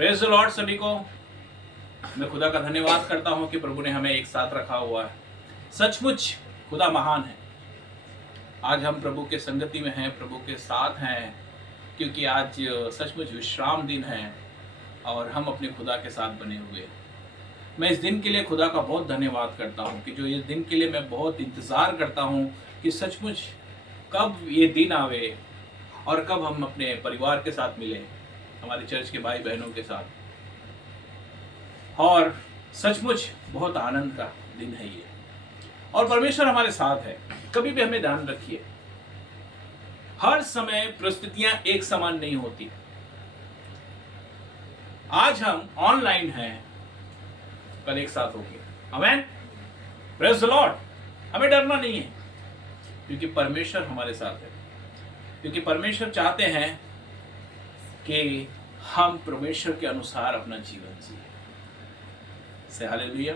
Praise the Lord सभी को। मैं खुदा का धन्यवाद करता हूं कि प्रभु ने हमें एक साथ रखा हुआ है। सचमुच खुदा महान है। आज हम प्रभु के संगति में हैं, प्रभु के साथ हैं, क्योंकि आज सचमुच विश्राम दिन है और हम अपने खुदा के साथ बने हुए हैं। मैं इस दिन के लिए खुदा का बहुत धन्यवाद करता हूं कि जो इस दिन के लिए मैं बहुत इंतज़ार करता हूं कि सचमुच कब ये दिन आवे और कब हम अपने परिवार के साथ मिलें, हमारे चर्च के भाई बहनों के साथ। और सचमुच बहुत आनंद का दिन है ये, और परमेश्वर हमारे साथ है। कभी भी हमें ध्यान रखिए, हर समय परिस्थितियां एक समान नहीं होती। आज हम ऑनलाइन हैं, कल एक साथ होंगे। आमेन, प्रेज़ द लॉर्ड। हमें डरना नहीं है, क्योंकि परमेश्वर हमारे साथ है। क्योंकि परमेश्वर चाहते हैं कि हम परमेश्वर के अनुसार अपना जीवन जिए। से हालेलुया।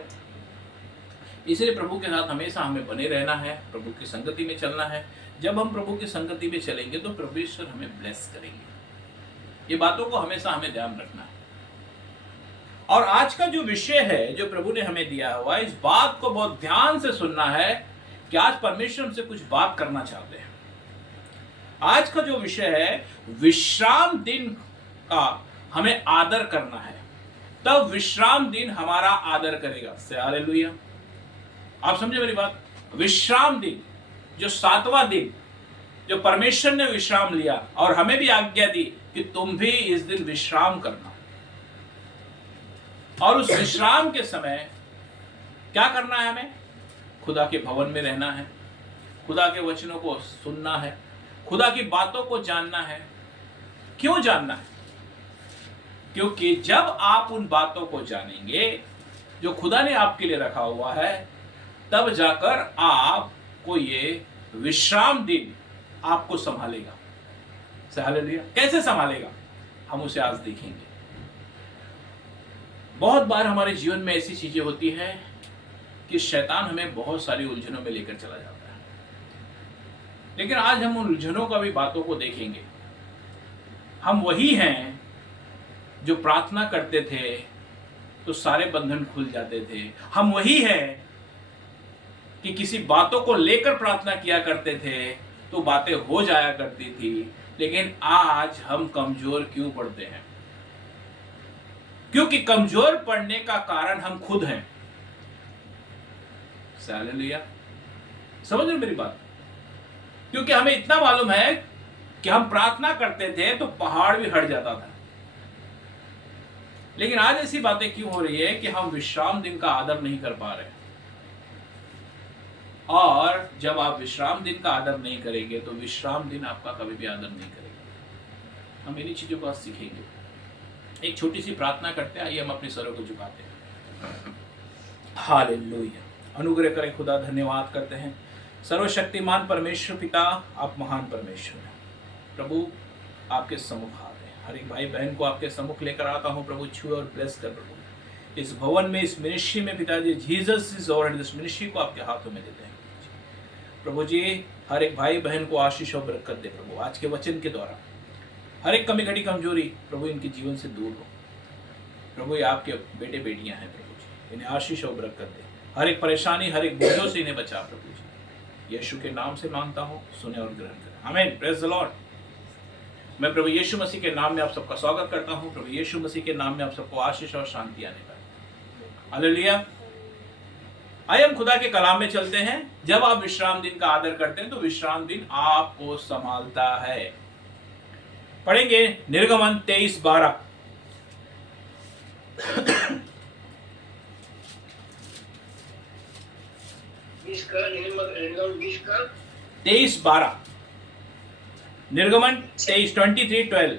इसलिए प्रभु के साथ हमेशा हमें बने रहना है, प्रभु की संगति में चलना है। जब हम प्रभु की संगति में चलेंगे तो परमेश्वर हमें ब्लेस करेंगे। ये बातों को हमेशा हमें ध्यान रखना है। और आज का जो विषय है जो प्रभु ने हमें दिया हुआ, इस बात को बहुत ध्यान से सुनना है कि आज परमेश्वर हमसे कुछ बात करना चाहते हैं। आज का जो विषय है, विश्राम दिन का हमें आदर करना है, तब विश्राम दिन हमारा आदर करेगा। से हालेलुया। आप समझे मेरी बात? विश्राम दिन, जो 7वां दिन, जो परमेश्वर ने विश्राम लिया और हमें भी आज्ञा दी कि तुम भी इस दिन विश्राम करना। और उस विश्राम के समय क्या करना है? हमें खुदा के भवन में रहना है, खुदा के वचनों को सुनना है, खुदा की बातों को जानना है। क्यों जानना है? क्योंकि जब आप उन बातों को जानेंगे जो खुदा ने आपके लिए रखा हुआ है, तब जाकर आपको ये विश्राम दिन आपको संभालेगा। हालेलुया। कैसे संभालेगा, हम उसे आज देखेंगे। बहुत बार हमारे जीवन में ऐसी चीजें होती हैं कि शैतान हमें बहुत सारी उलझनों में लेकर चला जाता है। लेकिन आज हम उन उलझनों का भी बातों को देखेंगे। हम वही हैं जो प्रार्थना करते थे तो सारे बंधन खुल जाते थे। हम वही हैं कि किसी बातों को लेकर प्रार्थना किया करते थे तो बातें हो जाया करती थी। लेकिन आज हम कमजोर क्यों पड़ते हैं? क्योंकि कमजोर पड़ने का कारण हम खुद हैं। हालेलुया। समझ रहे मेरी बात? क्योंकि हमें इतना मालूम है कि हम प्रार्थना करते थे तो पहाड़ भी हट जाता था। लेकिन आज ऐसी बातें क्यों हो रही है कि हम विश्राम दिन का आदर नहीं कर पा रहे। और जब आप विश्राम दिन का आदर नहीं करेंगे तो विश्राम दिन आपका कभी भी आदर नहीं करेगा। हम इन्हीं चीजों को आज सीखेंगे। एक छोटी सी प्रार्थना करते हैं। आइए हम अपने सरों को झुकाते हैं। हालेलुया। अनुग्रह करें खुदा, धन्यवाद करते हैं। सर्वशक्तिमान परमेश्वर पिता, आप महान परमेश्वर हैं। प्रभु आपके सम्मुख आते हैं। हर एक भाई बहन को आपके सम्मुख लेकर आता हूँ प्रभु। छुए और ब्लेस कर प्रभु इस भवन में, इस मिनिस्ट्री में पिताजी। जीसस इज लॉर्ड, इस मिनिस्ट्री को आपके हाथों में देते हैं प्रभु जी। हर एक भाई बहन को आशीष और बरकत दे प्रभु। आज के वचन के द्वारा हर एक कमी घटी कमजोरी प्रभु इनके जीवन से दूर हो प्रभु। ये आपके बेटे बेटियां हैं प्रभु जी, इन्हें आशीष और बरकत दे। हर एक परेशानी, हर एक बोझों से इन्हें बचा प्रभु जी। यीशु के नाम से मांगता हूँ, सुने और ग्रहण करें। आमीन। Praise the Lord. मैं प्रभु यीशु मसीह के नाम में आप सबका स्वागत करता हूँ। प्रभु यीशु मसीह के नाम में आप सबको आशीष और शांति आने पाए। हालेलुया। आइए हम खुदा के कलाम में चलते हैं। जब आप विश्राम दिन का आदर करते हैं तो विश्राम दिन आपको संभालता है। पढ़ेंगे निर्गमन 23:12। निर्गमन 23:12।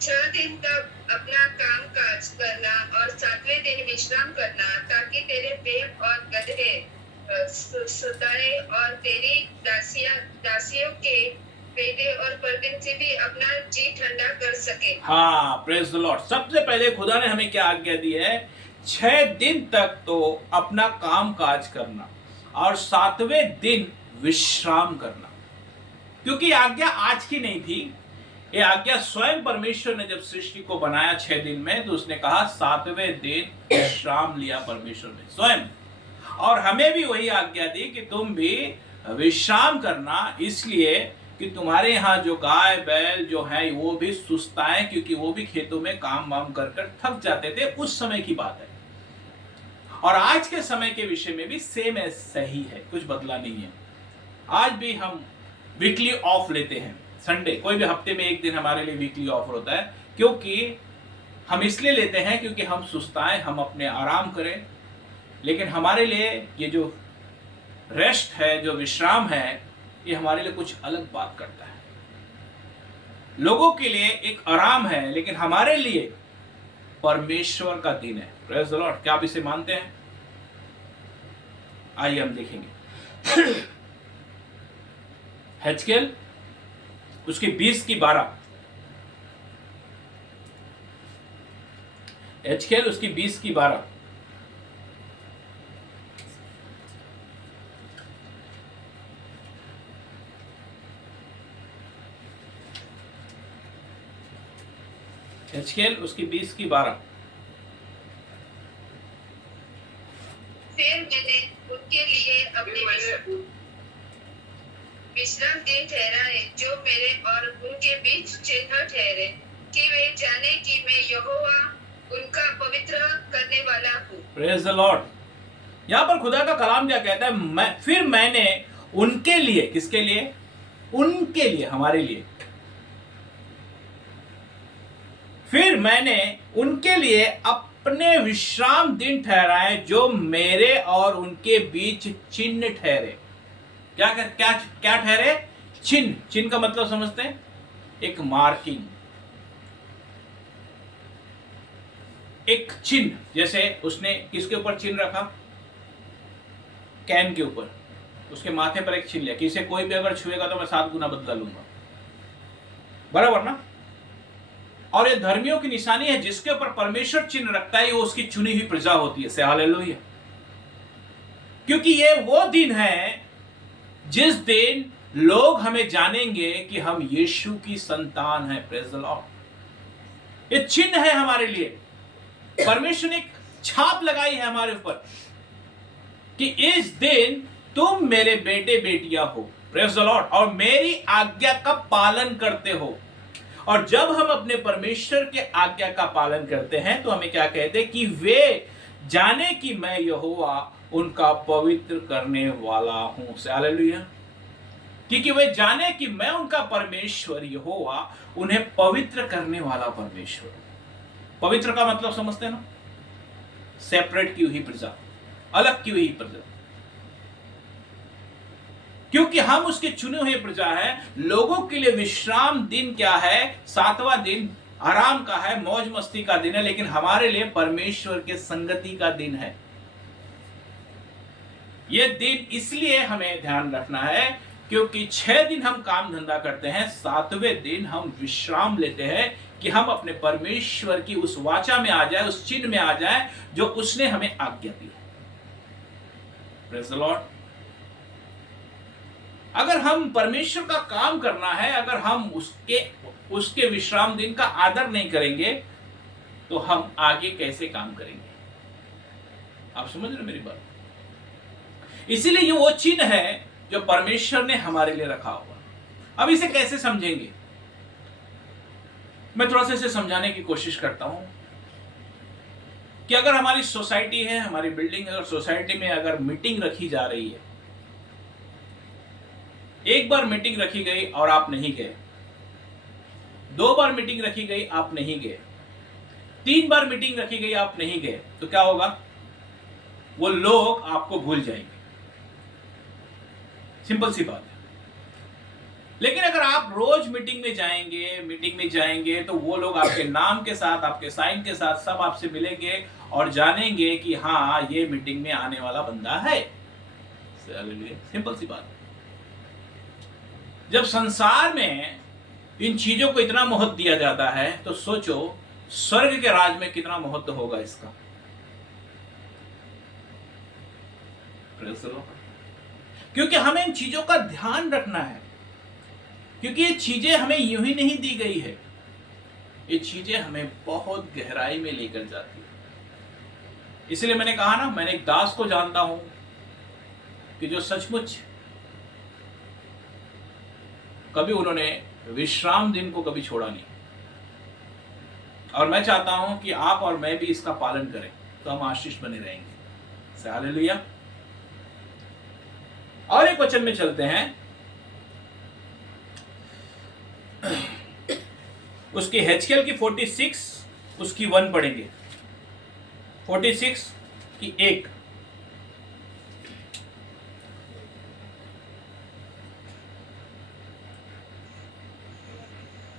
6 दिन तक अपना काम काज करना और 7वें दिन विश्राम करना, ताकि तेरे पेट और गदहे सुताए और तेरी दासियों के बेटे और परदेसी भी अपना जी ठंडा कर सके। हाँ, प्रेज द लॉर्ड। सबसे पहले खुदा ने हमें क्या आज्ञा दी है? 6 दिन तक तो अपना काम काज करना और 7वें दिन विश्राम करना। क्योंकि आज्ञा आज की नहीं थी, ये आज्ञा स्वयं परमेश्वर ने जब सृष्टि को बनाया 6 दिन में, तो उसने कहा 7वें दिन विश्राम लिया परमेश्वर ने स्वयं। और हमें भी वही आज्ञा दी कि तुम भी विश्राम करना, इसलिए कि तुम्हारे यहाँ जो गाय बैल जो है वो भी सुस्ताएं, क्योंकि वो भी खेतों में काम वाम कर कर थक जाते थे। उस समय की बात है। और आज के समय के विषय में भी सेम ऐसा ही है, कुछ बदला नहीं है। आज भी हम वीकली ऑफ लेते हैं, संडे, कोई भी हफ्ते में एक दिन हमारे लिए वीकली ऑफ होता है, क्योंकि हम इसलिए लेते हैं क्योंकि हम सुस्ताएं, हम अपने आराम करें। लेकिन हमारे लिए ये जो रेस्ट है, जो विश्राम है, ये हमारे लिए कुछ अलग बात करता है। लोगों के लिए एक आराम है, लेकिन हमारे लिए परमेश्वर का दिन है। Praise the Lord. क्या आप इसे मानते हैं? आइए हम देखेंगे। हिजकिय्याह उसकी 20:12। हिजकिय्याह उसकी 20:12। हिजकिय्याह उसकी 20:12। फिर मैंने उनके लिए अपने विश्राम दिन ठहराए, जो मेरे और उनके बीच चिन्ह ठहरे, कि वे जाने कि मैं यहोवा उनका पवित्र करने वाला हूँ। Praise the Lord. यहां पर खुदा का कलाम क्या कहता है? फिर मैंने उनके लिए, किसके लिए? उनके लिए, हमारे लिए। फिर मैंने उनके लिए अपने विश्राम दिन ठहराए, जो मेरे और उनके बीच चिन्ह ठहरे। क्या क्या क्या ठहरे? चिन्ह। चिन्ह का मतलब समझते हैं? एक मार्किंग, एक चिन्ह। जैसे उसने किसके ऊपर चिन्ह रखा? कैन के ऊपर, उसके माथे पर एक चिन्ह लिया कि इसे कोई भी अगर छुएगा तो मैं 7 गुना बदला लूंगा। बराबर ना? और ये धर्मियों की निशानी है, जिसके ऊपर परमेश्वर चिन्ह रखता है, वो उसकी चुनी हुई प्रजा होती है। से हालेलुया। क्योंकि ये वो दिन है जिस दिन लोग हमें जानेंगे कि हम यीशु की संतान हैं। Praise the Lord. ये चिन्ह है हमारे लिए। परमेश्वर ने एक छाप लगाई है हमारे ऊपर कि इस दिन तुम मेरे बेटे बेटियां हो। Praise the Lord. और मेरी आज्ञा का पालन करते हो। और जब हम अपने परमेश्वर के आज्ञा का पालन करते हैं, तो हमें क्या कहते हैं? कि वे जाने कि मैं यहोवा उनका पवित्र करने वाला हूं। हालेलुया। क्योंकि वे जाने कि मैं उनका परमेश्वर यहोवा, उन्हें पवित्र करने वाला परमेश्वर। पवित्र का मतलब समझते हैं ना? सेपरेट की हुई प्रजा, अलग की हुई प्रजा। क्योंकि हम उसके चुने हुए प्रजा हैं। लोगों के लिए विश्राम दिन क्या है? 7वां दिन आराम का है, मौज मस्ती का दिन है। लेकिन हमारे लिए परमेश्वर के संगति का दिन है। यह दिन इसलिए हमें ध्यान रखना है क्योंकि 6 दिन हम काम धंधा करते हैं, 7वें दिन हम विश्राम लेते हैं कि हम अपने परमेश्वर की उस वाचा में आ जाए, उस चिन्ह में आ जाए जो उसने हमें आज्ञा दी है। Praise the Lord. अगर हम परमेश्वर का काम करना है, अगर हम उसके विश्राम दिन का आदर नहीं करेंगे, तो हम आगे कैसे काम करेंगे? आप समझ रहे मेरी बात? इसीलिए ये वो चिन्ह है जो परमेश्वर ने हमारे लिए रखा हुआ। अब इसे कैसे समझेंगे? मैं थोड़ा सा इसे समझाने की कोशिश करता हूं कि अगर हमारी सोसाइटी है, हमारी बिल्डिंग, अगर सोसाइटी में अगर मीटिंग रखी जा रही है, एक बार मीटिंग रखी गई और आप नहीं गए, 2 बार मीटिंग रखी गई आप नहीं गए, 3 बार मीटिंग रखी गई आप नहीं गए, तो क्या होगा? वो लोग आपको भूल जाएंगे। सिंपल सी बात है। लेकिन अगर आप रोज मीटिंग में जाएंगे तो वो लोग आपके नाम के साथ, आपके साइन के साथ सब आपसे मिलेंगे और जानेंगे कि हाँ, ये मीटिंग में आने वाला बंदा है। सिंपल सी बात। जब संसार में इन चीजों को इतना महत्व दिया जाता है, तो सोचो स्वर्ग के राज में कितना महत्व होगा इसका। क्योंकि हमें इन चीजों का ध्यान रखना है। क्योंकि ये चीजें हमें यूं ही नहीं दी गई है, ये चीजें हमें बहुत गहराई में लेकर जाती है। इसलिए मैंने कहा ना, मैंने एक दास को जानता हूं कि जो सचमुच कभी उन्होंने विश्राम दिन को कभी छोड़ा नहीं, और मैं चाहता हूं कि आप और मैं भी इसका पालन करें, तो हम आशीष बने रहेंगे। हालेलुया। और एक वचन में चलते हैं, उसकी हेजकेल की 46 उसकी 1 पढ़ेंगे, 46 की 1।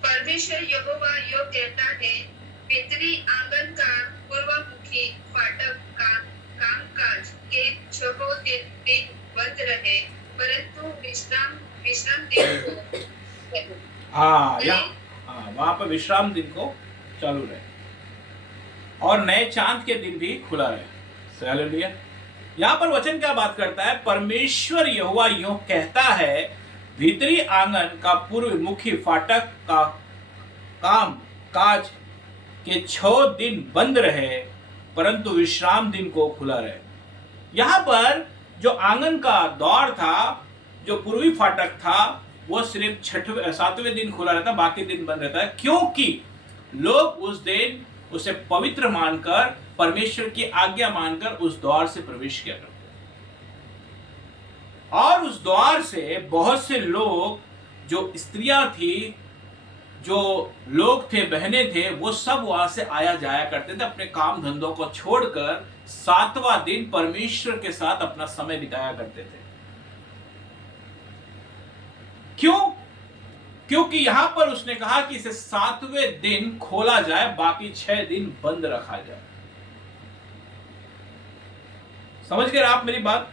परमेश्वर यहोवा यो कहता है, भीतरी आंगन का पूर्वमुखी फाटक का कामकाज के 6 दिन बंद रहे, परंतु विश्राम दिन को वहां पर विश्राम दिन को चालू रहे और नए चांद के दिन भी खुला रहे। हालेलुया। यहां पर वचन क्या बात करता है? परमेश्वर यहोवा यूं कहता है, भीतरी आंगन का पूर्व मुखी फाटक का काम काज के 6 दिन बंद रहे, परंतु विश्राम दिन को खुला रहे। यहां पर जो आंगन का द्वार था, जो पूर्वी फाटक था, वो सिर्फ 7वें दिन खुला रहता, बाकी दिन बंद रहता है, क्योंकि लोग उस दिन उसे पवित्र मानकर, परमेश्वर की आज्ञा मानकर उस द्वार से प्रवेश किया करते। और उस द्वार से बहुत से लोग, जो स्त्रियां थी, जो लोग थे, बहनें थे, वो सब वहां से आया जाया करते थे, अपने काम धंधों को छोड़कर 7वां दिन परमेश्वर के साथ अपना समय बिताया करते थे। क्यों? क्योंकि यहां पर उसने कहा कि इसे 7वें दिन खोला जाए, बाकी 6 दिन बंद रखा जाए। समझ गए आप मेरी बात?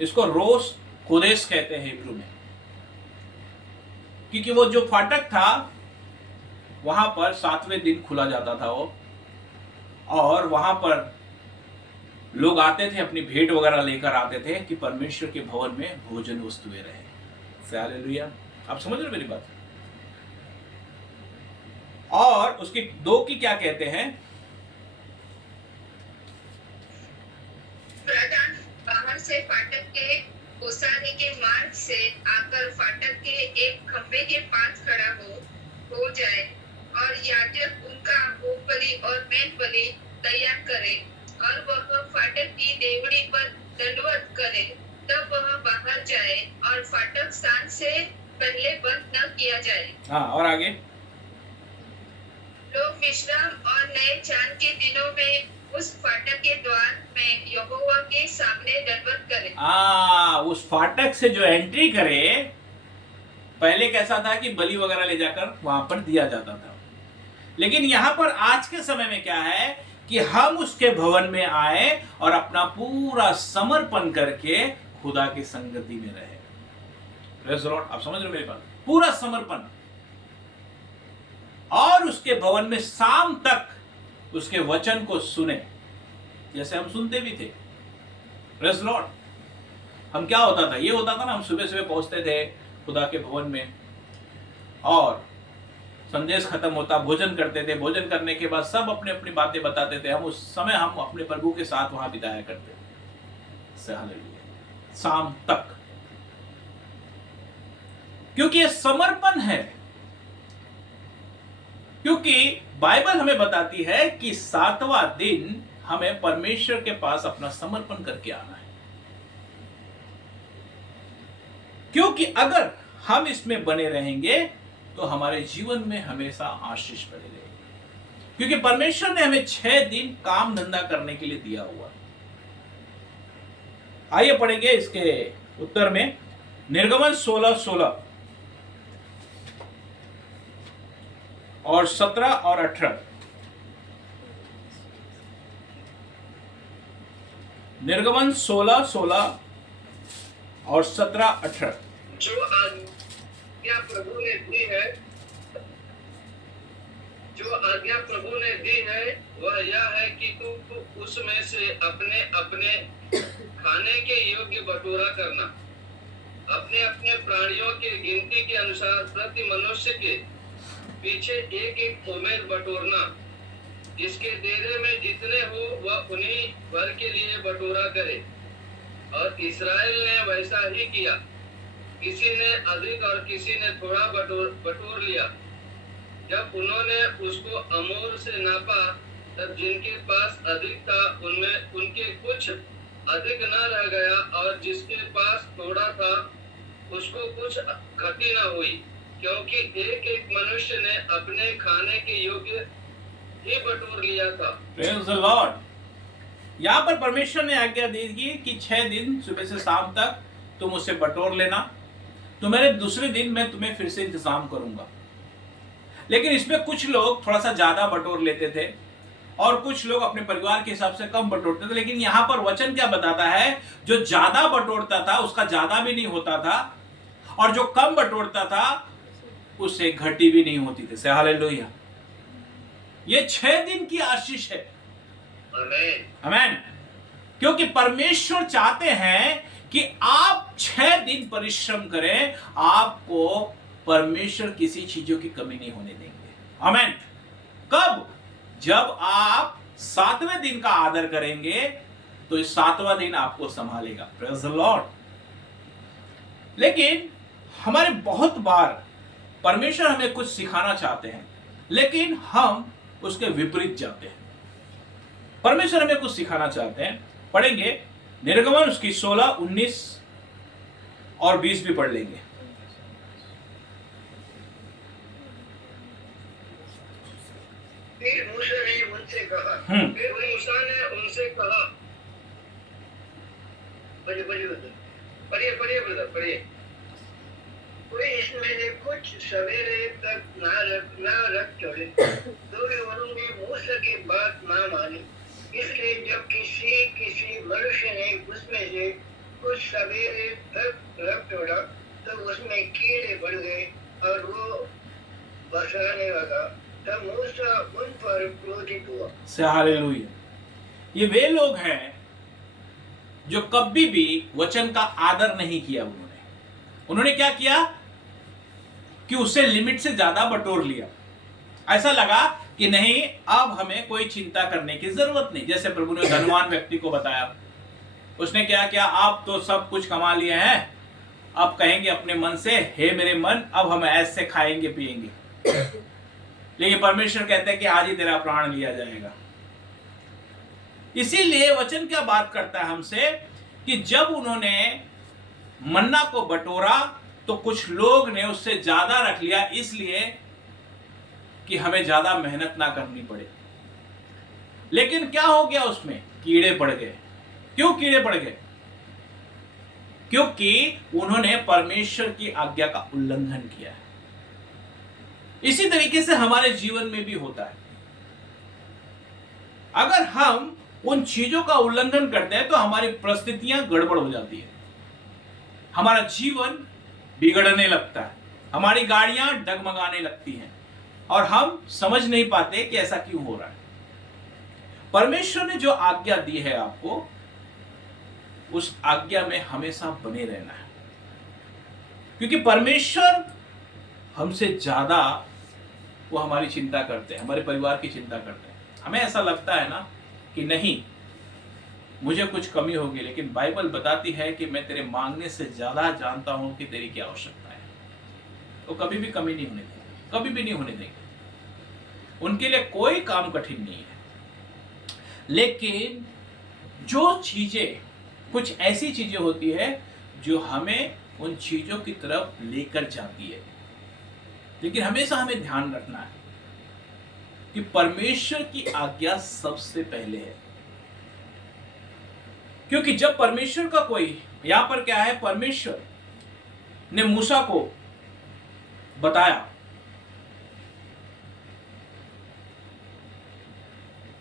इसको रोस कोदेश कहते हैं हिब्रू में, क्योंकि वो जो फाटक था वहां पर 7वें दिन खुला जाता था वो, और वहां पर लोग आते थे, अपनी भेंट वगैरह लेकर आते थे कि परमेश्वर के भवन में भोजन वस्तुएं रहे। हालेलुया। आप समझ रहे मेरी बात? और उसकी 2 की क्या कहते हैं? प्रधान बाहर से फाटक के ओसाने के मार्ग से आकर फाटक के एक खंभे के पास खड़ा हो जाए, और याजक उनका होम बलि और मेल बलि तैयार करे, और वह फाटक की देवड़ी पर दंडवत करे, तब वह बाहर जाए, और फाटक सांझ से पहले बंद न किया जाए। और आगे, लोग विश्राम और नए चांद के दिनों में उस फाटक के द्वार में यहोवा के सामने दंडवत करे। उस फाटक से जो एंट्री करे, पहले कैसा था कि बलि वगैरह ले जाकर वहां पर दिया जाता था, लेकिन यहां पर आज के समय में क्या है कि हम उसके भवन में आए और अपना पूरा समर्पण करके खुदा की संगति में रहे। Praise the Lord. आप समझ रहे हो मेरी बात? पूरा समर्पण, और उसके भवन में शाम तक उसके वचन को सुने, जैसे हम सुनते भी थे। Praise the Lord. हम क्या होता था, ये होता था ना, हम सुबह सुबह पहुंचते थे खुदा के भवन में, और संदेश खत्म होता, भोजन करते थे, भोजन करने के बाद सब अपने अपनी बातें बताते थे, हम उस समय हम अपने प्रभु के साथ वहां बिताया करते थे। हालेलुया। शाम तक, क्योंकि ये समर्पण है, क्योंकि बाइबल हमें बताती है कि 7वां दिन हमें परमेश्वर के पास अपना समर्पण करके आना है, क्योंकि अगर हम इसमें बने रहेंगे तो हमारे जीवन में हमेशा आशीष बनी रहेगी, क्योंकि परमेश्वर ने हमें 6 दिन काम धंधा करने के लिए दिया हुआ। आइए पढ़ेंगे इसके उत्तर में निर्गमन 16:16 और 17 और 18। निर्गमन 16:16 और 17-18। जो आज्ञा प्रभु ने दी है, वह यह है कि तू उसमें से अपने अपने खाने के योग्य बटोरा करना। अपने अपने प्राणियों की गिनती के अनुसार प्रति मनुष्य के पीछे एक एक ओमेर बटोरना, जिसके डेरे में जितने हो वह उन्हीं भर के लिए बटोरा करे। और इसराइल ने वैसा ही किया, किसी ने अधिक और किसी ने थोड़ा बटोर लिया। जब उन्होंने उसको अमोर से नापा, तब जिनके पास अधिक था उनमें उनके कुछ अधिक न रह गया, और जिसके पास थोड़ा था उसको कुछ क्षति न हुई, क्योंकि एक एक मनुष्य ने अपने खाने के योग्य ही बटोर लिया था। Praise the Lord. यहाँ पर परमेश्वर ने आज्ञा दी कि 6 दिन सुबह से शाम तक तुम उसे बटोर लेना, तो मेरे दूसरे दिन मैं तुम्हें फिर से इंतजाम करूंगा। लेकिन इसमें कुछ लोग थोड़ा सा ज्यादा बटोर लेते थे और कुछ लोग अपने परिवार के हिसाब से कम बटोरते थे। लेकिन यहाँ पर वचन क्या बताता है, जो ज्यादा बटोरता था उसका ज्यादा भी नहीं होता था, और जो कम बटोरता था उससे घटी भी नहीं होती थी। से हालेलुया। ये 6 दिन की आशीष है। आमीन। क्योंकि परमेश्वर चाहते हैं कि आप 6 दिन परिश्रम करें, आपको परमेश्वर किसी चीजों की कमी नहीं होने देंगे। आमीन। कब? जब आप 7वें दिन का आदर करेंगे तो इस 7वां दिन आपको संभालेगा। Praise the Lord. लेकिन हमारे बहुत बार परमेश्वर हमें कुछ सिखाना चाहते हैं, लेकिन हम उसके विपरीत जाते हैं। परमेश्वर हमें कुछ सिखाना चाहते हैं। पढ़ेंगे निर्गमन उसकी 16, 19 और 20 भी पढ़ लेंगे। फिर मूसा ने उनसे कहा, पढ़िए कोई इसमें से कुछ सवेरे तक ना रख छोड़े, तो भी उन्होंने मूसा की बात ना मानी। इसलिए जब किसी मनुष्य ने उसमें से कुछ सवेरे तक रख छोड़ा, तो उसमें कीड़े बढ़ गए और वो बसाने लगा। तब मूसा उन पर क्रोधित हुआ। हालेलुया। ये वे लोग हैं जो कभी भी वचन का आदर नहीं किया। उन्होंने क्या किया कि उससे लिमिट से ज्यादा बटोर लिया। ऐसा लगा कि नहीं, अब हमें कोई चिंता करने की जरूरत नहीं। जैसे प्रभु ने धनवान व्यक्ति को बताया, उसने क्या किया, आप तो सब कुछ कमा लिए हैं, अब कहेंगे अपने मन से, हे मेरे मन, अब हम ऐसे खाएंगे पिएंगे। लेकिन परमेश्वर कहते हैं कि आज ही तेरा प्राण लिया जाएगा। इसीलिए वचन क्या बात करता है हमसे कि जब उन्होंने मन्ना को बटोरा तो कुछ लोग ने उससे ज्यादा रख लिया, इसलिए कि हमें ज्यादा मेहनत ना करनी पड़े। लेकिन क्या हो गया, उसमें कीड़े पड़ गए। क्यों कीड़े पड़ गए? क्योंकि उन्होंने परमेश्वर की आज्ञा का उल्लंघन किया है। इसी तरीके से हमारे जीवन में भी होता है। अगर हम उन चीजों का उल्लंघन करते हैं तो हमारी परिस्थितियां गड़बड़ हो जाती है, हमारा जीवन बिगड़ने लगता है, हमारी गाड़ियां डगमगाने लगती हैं और हम समझ नहीं पाते कि ऐसा क्यों हो रहा है। परमेश्वर ने जो आज्ञा दी है आपको, उस आज्ञा में हमेशा बने रहना है, क्योंकि परमेश्वर हमसे ज्यादा वो हमारी चिंता करते हैं, हमारे परिवार की चिंता करते हैं। हमें ऐसा लगता है ना कि नहीं, मुझे कुछ कमी होगी, लेकिन बाइबल बताती है कि मैं तेरे मांगने से ज्यादा जानता हूं कि तेरी क्या आवश्यकता है। वो कभी भी कमी नहीं होने देंगे, कभी भी नहीं होने देंगे। उनके लिए कोई काम कठिन नहीं है। लेकिन जो चीजें, कुछ ऐसी चीजें होती है जो हमें उन चीजों की तरफ लेकर जाती है। लेकिन हमेशा हमें ध्यान रखना है कि परमेश्वर की आज्ञा सबसे पहले है। क्योंकि जब परमेश्वर का कोई, यहां पर क्या है, परमेश्वर ने मूसा को बताया,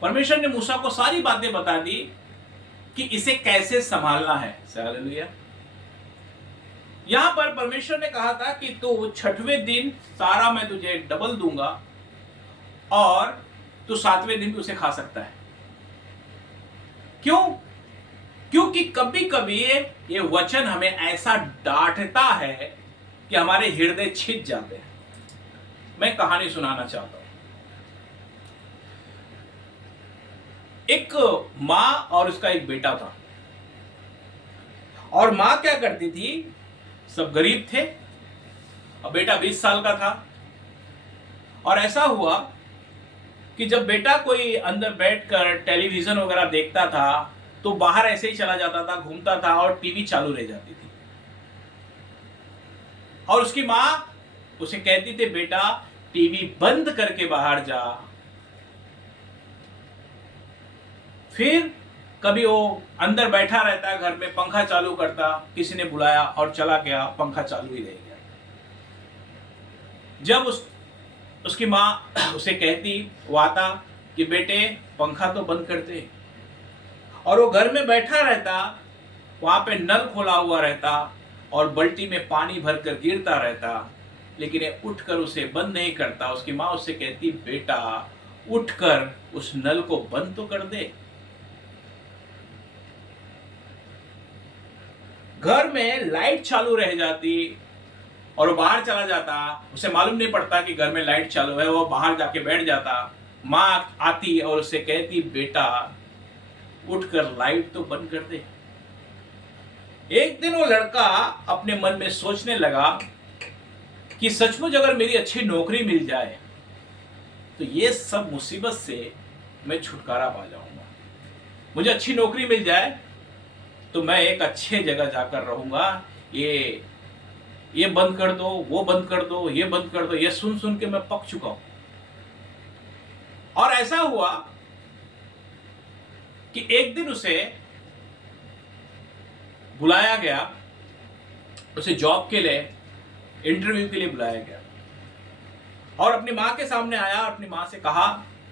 परमेश्वर ने मूसा को सारी बातें बता दी कि इसे कैसे संभालना है। हालेलुया। यहां पर परमेश्वर ने कहा था कि तू 6वें दिन सारा मैं तुझे डबल दूंगा और तू 7वें दिन भी उसे खा सकता है। क्यों? क्योंकि कभी कभी ये वचन हमें ऐसा डांटता है कि हमारे हृदय छिद जाते हैं। मैं कहानी सुनाना चाहता हूं। एक मां और उसका एक बेटा था, और मां क्या करती थी, सब गरीब थे और बेटा 20 साल का था। और ऐसा हुआ कि जब बेटा कोई अंदर बैठकर टेलीविजन वगैरह देखता था तो बाहर ऐसे ही चला जाता था, घूमता था और टीवी चालू रह जाती थी। और उसकी मां उसे कहती थी, बेटा टीवी बंद करके बाहर जा। फिर कभी वो अंदर बैठा रहता है घर में, पंखा चालू करता, किसी ने बुलाया और चला गया, पंखा चालू ही रह गया। जब उसकी मां उसे कहती, वो आता कि बेटे पंखा तो बंद कर दे, और वो घर में बैठा रहता, वहां पे नल खोला हुआ रहता और बाल्टी में पानी भरकर गिरता रहता, लेकिन ये उठकर उसे बंद नहीं करता। उसकी मां उससे कहती, बेटा उठकर उस नल को बंद तो कर दे। घर में लाइट चालू रह जाती और वो बाहर चला जाता, उसे मालूम नहीं पड़ता कि घर में लाइट चालू है। वो बाहर जाके बैठ जाता, मां आती और उसे कहती, बेटा उठकर लाइट तो बंद कर दे। एक दिन वो लड़का अपने मन में सोचने लगा कि सचमुच अगर मेरी अच्छी नौकरी मिल जाए तो ये सब मुसीबत से मैं छुटकारा पा जाऊंगा। मुझे अच्छी नौकरी मिल जाए तो मैं एक अच्छे जगह जाकर रहूंगा। ये बंद कर दो, वो बंद कर दो, ये बंद कर दो, ये सुन सुन के मैं पक चुका हूं। और ऐसा हुआ कि एक दिन उसे बुलाया गया, उसे जॉब के लिए, इंटरव्यू के लिए बुलाया गया। और अपनी मां के सामने आया, अपनी मां से कहा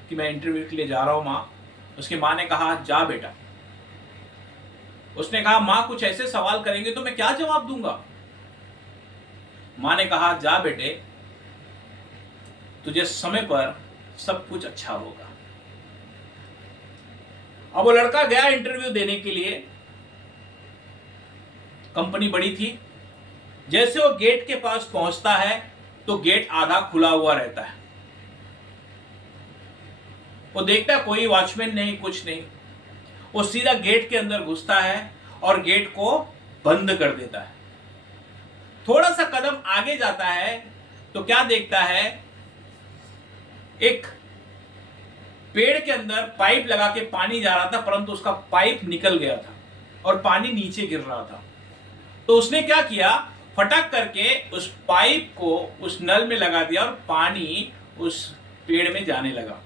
कि मैं इंटरव्यू के लिए जा रहा हूं मां। उसकी मां ने कहा, जा बेटा। उसने कहा, मां कुछ ऐसे सवाल करेंगे तो मैं क्या जवाब दूंगा। मां ने कहा, जा बेटे, तुझे समय पर सब कुछ अच्छा होगा। अब वो लड़का गया इंटरव्यू देने के लिए। कंपनी बड़ी थी। जैसे वो गेट के पास पहुंचता है तो गेट आधा खुला हुआ रहता है। वो देखता है कोई वॉचमैन नहीं, कुछ नहीं। वो सीधा गेट के अंदर घुसता है और गेट को बंद कर देता है। थोड़ा सा कदम आगे जाता है तो क्या देखता है, एक पेड़ के अंदर पाइप लगा के पानी जा रहा था, परंतु उसका पाइप निकल गया था और पानी नीचे गिर रहा था। तो उसने क्या किया, फटक करके उस पाइप को उस नल में लगा दिया और पानी उस पेड़ में जाने लगा।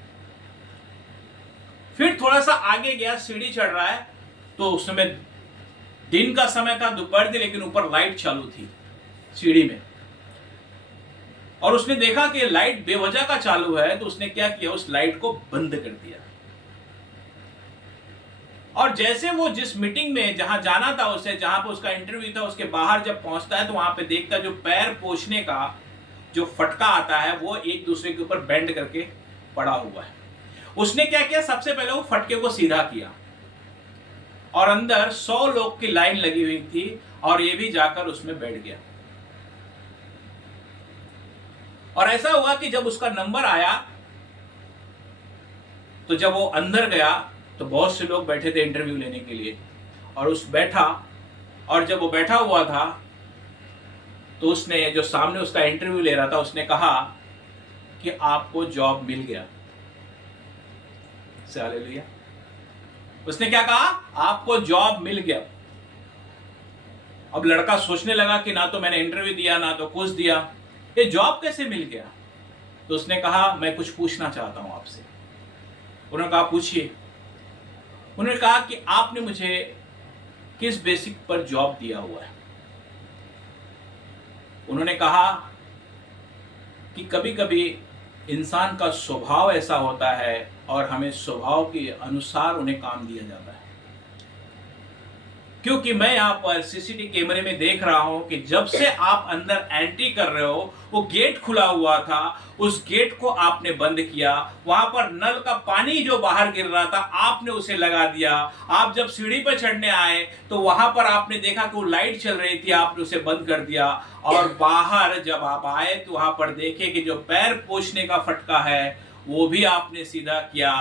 फिर थोड़ा सा आगे गया, सीढ़ी चढ़ रहा है तो उस समय दिन का समय था, दोपहर थी, लेकिन ऊपर लाइट चालू थी सीढ़ी में। और उसने देखा कि लाइट बेवजह का चालू है, तो उसने क्या किया, उस लाइट को बंद कर दिया। और जैसे वो जिस मीटिंग में जहां जाना था उसे, जहां पर उसका इंटरव्यू था, उसके बाहर जब पहुंचता है तो वहां पे देखता है जो पैर पोंछने का जो फटका आता है वो एक दूसरे के ऊपर बेंड करके पड़ा हुआ है। उसने क्या किया, सबसे पहले वो फटके को सीधा किया और अंदर 100 लोग की लाइन लगी हुई थी और ये भी जाकर उसमें बैठ गया। और ऐसा हुआ कि जब उसका नंबर आया तो जब वो अंदर गया तो बहुत से लोग बैठे थे इंटरव्यू लेने के लिए, और उस बैठा, और जब वो बैठा हुआ था तो उसने, जो सामने उसका इंटरव्यू ले रहा था, उसने कहा कि आपको जॉब मिल गया। हालेलुया। उसने क्या कहा, आपको जॉब मिल गया। अब लड़का सोचने लगा कि ना तो मैंने इंटरव्यू दिया, ना तो कुछ दिया, ये जॉब कैसे मिल गया। तो उसने कहा, मैं कुछ पूछना चाहता हूं आपसे। उन्होंने कहा, पूछिए। उन्होंने कहा कि आपने मुझे किस बेसिक पर जॉब दिया हुआ है। उन्होंने कहा कि कभी कभी इंसान का स्वभाव ऐसा होता है और हमें स्वभाव के अनुसार उन्हें काम दिया जाता है। क्योंकि मैं यहाँ पर सीसीटीवी कैमरे में देख रहा हूं कि जब से आप अंदर एंट्री कर रहे हो, वो गेट खुला हुआ था, उस गेट को आपने बंद किया। वहां पर नल का पानी जो बाहर गिर रहा था, आपने उसे लगा दिया। आप जब सीढ़ी पर चढ़ने आए तो वहां पर आपने देखा कि वो लाइट चल रही थी, आपने उसे बंद कर दिया। और बाहर जब आप आए तो वहां पर देखे कि जो पैर पोंछने का फटका है वो भी आपने सीधा किया।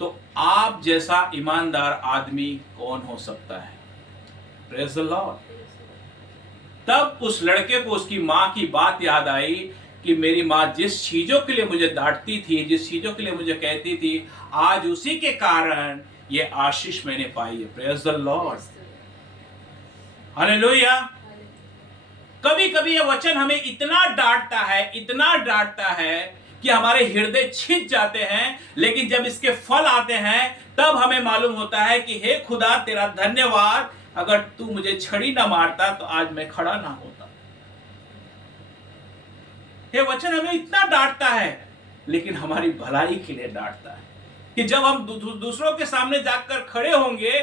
तो आप जैसा ईमानदार आदमी कौन हो सकता है? Praise the Lord. तब उस लड़के को उसकी माँ की बात याद आई कि मेरी माँ जिस चीजों के लिए मुझे डांटती थी, जिस चीजों के लिए मुझे कहती थी, आज उसी के कारण ये आशीष मैंने पाई है। Praise the Lord, hallelujah. कभी कभी ये वचन हमें इतना डांटता है कि हमारे हृदय छिद जाते हैं, लेकिन जब इसके फल आते हैं तब हमें मालूम होता है कि हे खुदा तेरा धन्यवाद, अगर तू मुझे छड़ी ना मारता तो आज मैं खड़ा ना होता। ये वचन हमें इतना डांटता है, लेकिन हमारी भलाई के लिए डांटता है कि जब हम दूसरों के सामने जाकर खड़े होंगे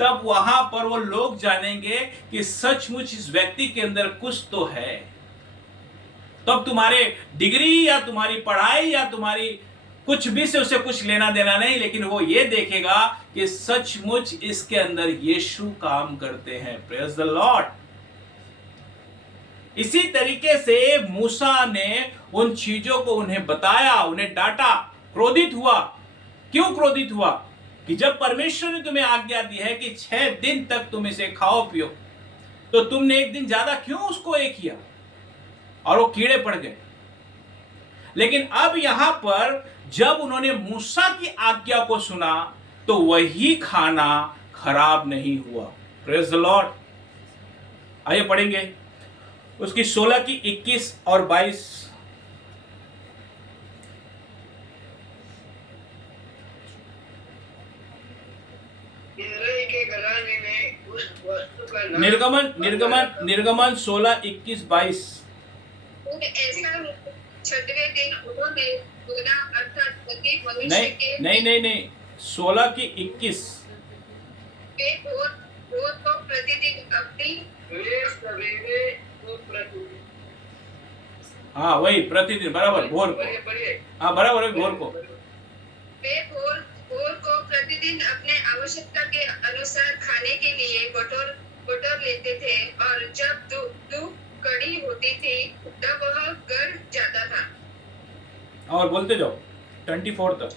तब वहां पर वो लोग जानेंगे कि सचमुच इस व्यक्ति के अंदर कुछ तो है। तब तुम्हारे डिग्री या तुम्हारी पढ़ाई या तुम्हारी कुछ भी से उसे कुछ लेना देना नहीं, लेकिन वो ये देखेगा कि सचमुच इसके अंदर यीशु काम करते हैं। Praise the Lord. इसी तरीके से मूसा ने उन चीजों को उन्हें बताया, उन्हें डांटा, क्रोधित हुआ। क्यों क्रोधित हुआ? कि जब परमेश्वर ने तुम्हें आज्ञा दी है कि 6 दिन तक तुम इसे खाओ पियो, तो तुमने एक दिन ज्यादा क्यों उसको ये किया? और वो कीड़े पड़ गए। लेकिन अब यहां पर जब उन्होंने मूसा की आज्ञा को सुना तो वही खाना खराब नहीं हुआ। Praise the Lord. आइए पढ़ेंगे उसकी 16 की 21 और 22। इस्राएल के घराने ने उस वस्तु का नाम निर्गमन 16, 21, 22। ऐसा 6वें दिन उन्होंने दूना अर्थात प्रति मनुष्य के नहीं 16 की 21। वे भोर को प्रतिदिन अपनी वे सवेरे को प्रतिदिन, हाँ वही प्रतिदिन, बराबर, भोर को। पढ़िए हाँ बराबर है, भोर को। वे भोर को प्रतिदिन अपने आवश्यकता के अनुसार खाने के लिए बटोर लेते थे, और जब धूप कड़ी होती थी तब वह गल जाता था। और बोलते जाओ 24 तक।